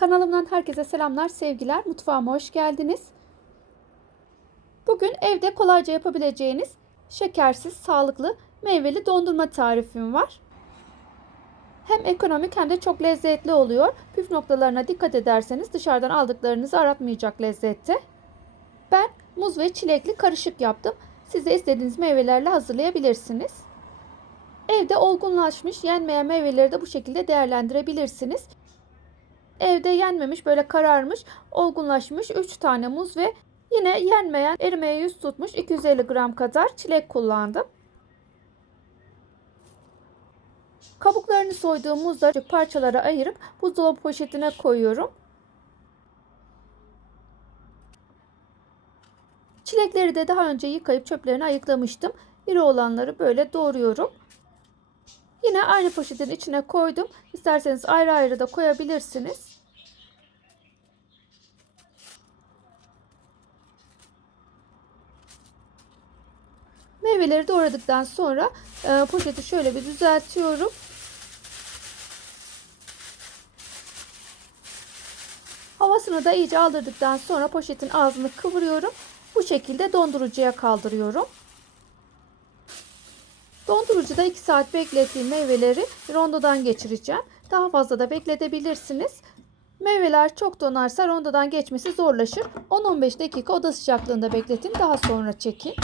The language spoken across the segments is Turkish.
Kanalımdan herkese selamlar, sevgiler. Mutfağıma hoş geldiniz. Bugün evde kolayca yapabileceğiniz şekersiz, sağlıklı, meyveli dondurma tarifim var. Hem ekonomik hem de çok lezzetli oluyor. Püf noktalarına dikkat ederseniz dışarıdan aldıklarınızı aratmayacak lezzette. Ben muz ve çilekli karışık yaptım. Siz de istediğiniz meyvelerle hazırlayabilirsiniz. Evde olgunlaşmış yenmeyen meyveleri de bu şekilde değerlendirebilirsiniz. Evde yenmemiş böyle kararmış, olgunlaşmış 3 tane muz ve yine yenmeyen erimeye yüz tutmuş 250 gram kadar çilek kullandım. Kabuklarını soyduğum muzları parçalara ayırıp buzdolabı poşetine koyuyorum. Çilekleri de daha önce yıkayıp çöplerini ayıklamıştım. İri olanları böyle doğruyorum. Yine aynı poşetin içine koydum. İsterseniz ayrı ayrı da koyabilirsiniz. Meyveleri doğradıktan sonra e, poşeti şöyle bir düzeltiyorum. Havasını da iyice aldırdıktan sonra poşetin ağzını kıvırıyorum. Bu şekilde dondurucuya kaldırıyorum. Dondurucuda 2 saat beklettiğim meyveleri rondodan geçireceğim. Daha fazla da bekletebilirsiniz. Meyveler çok donarsa rondodan geçmesi zorlaşır. 10-15 dakika oda sıcaklığında bekletin. Daha sonra çekin.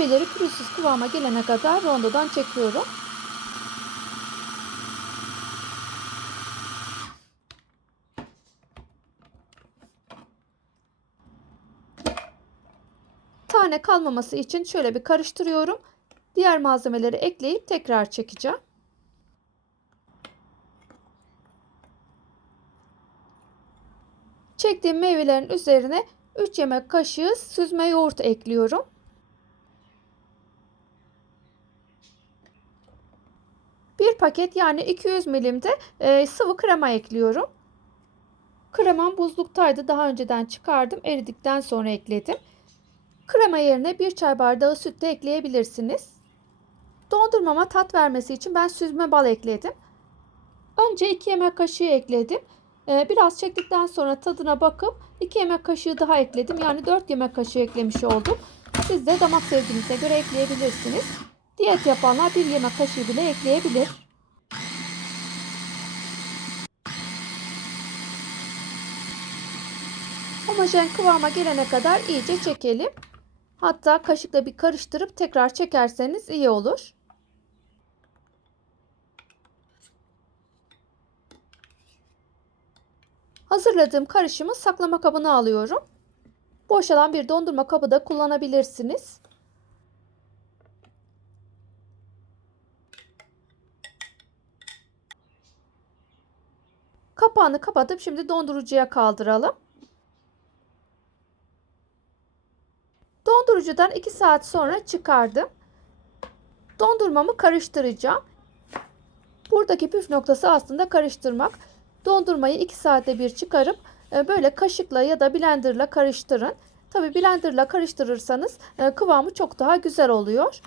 Meyveleri pürüzsüz kıvama gelene kadar rondodan çekiyorum. Tane kalmaması için şöyle bir karıştırıyorum. Diğer malzemeleri ekleyip tekrar çekeceğim. Çektiğim meyvelerin üzerine 3 yemek kaşığı süzme yoğurt ekliyorum. Bir paket yani 200 milimde e, sıvı krema ekliyorum. Kremam buzluktaydı. Daha önceden çıkardım. Eridikten sonra ekledim. Krema yerine bir çay bardağı süt de ekleyebilirsiniz. Dondurmama tat vermesi için ben süzme bal ekledim. Önce 2 yemek kaşığı ekledim. Biraz çektikten sonra tadına bakıp 2 yemek kaşığı daha ekledim. Yani 4 yemek kaşığı eklemiş oldum. Siz de damak zevkinize göre ekleyebilirsiniz. Diyet yapanlar 1 yemek kaşığı bile ekleyebilir. Homojen kıvama gelene kadar iyice çekelim. Hatta kaşıkla bir karıştırıp tekrar çekerseniz iyi olur. Hazırladığım karışımı saklama kabına alıyorum. Boşalan bir dondurma kabı da kullanabilirsiniz. Kapağını kapatıp şimdi dondurucuya kaldıralım. Dondurucudan 2 saat sonra çıkardım. Dondurmamı karıştıracağım. Buradaki püf noktası aslında karıştırmak. Dondurmayı 2 saatte bir çıkarıp e, böyle kaşıkla ya da blenderla karıştırın. Tabi blenderla karıştırırsanız e, kıvamı çok daha güzel oluyor.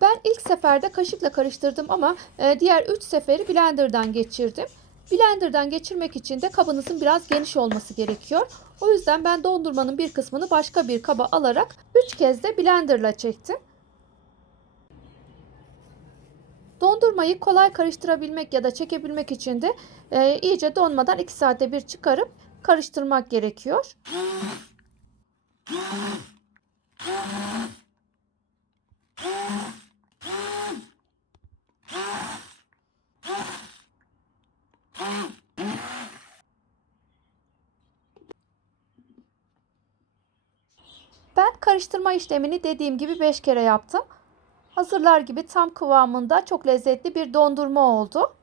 Ben ilk seferde kaşıkla karıştırdım ama e, diğer 3 seferi blenderdan geçirdim. Blenderdan geçirmek için de kabınızın biraz geniş olması gerekiyor. O yüzden ben dondurmanın bir kısmını başka bir kaba alarak 3 kez de blenderla çektim. Dondurmayı kolay karıştırabilmek ya da çekebilmek için de e, iyice donmadan 2 saatte bir çıkarıp karıştırmak gerekiyor. Ben karıştırma işlemini dediğim gibi 5 kere yaptım. Hazırlar gibi tam kıvamında çok lezzetli bir dondurma oldu.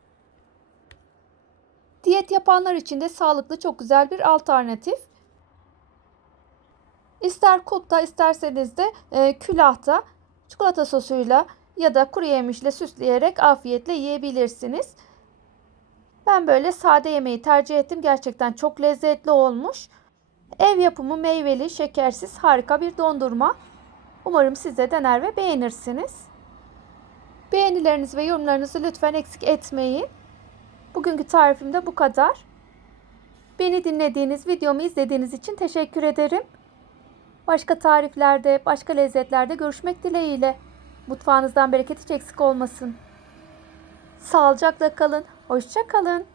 Diyet yapanlar için de sağlıklı çok güzel bir alternatif. İster kulpta isterseniz de e, külahta çikolata sosuyla ya da kuru yemişle süsleyerek afiyetle yiyebilirsiniz. Ben böyle sade yemeği tercih ettim. Gerçekten çok lezzetli olmuş. Ev yapımı meyveli, şekersiz harika bir dondurma. Umarım siz de dener ve beğenirsiniz. Beğenilerinizi ve yorumlarınızı lütfen eksik etmeyin. Bugünkü tarifim de bu kadar. Beni dinlediğiniz, videomu izlediğiniz için teşekkür ederim. Başka tariflerde, başka lezzetlerde görüşmek dileğiyle. Mutfağınızdan bereket hiç eksik olmasın. Sağlıcakla kalın. Hoşça kalın.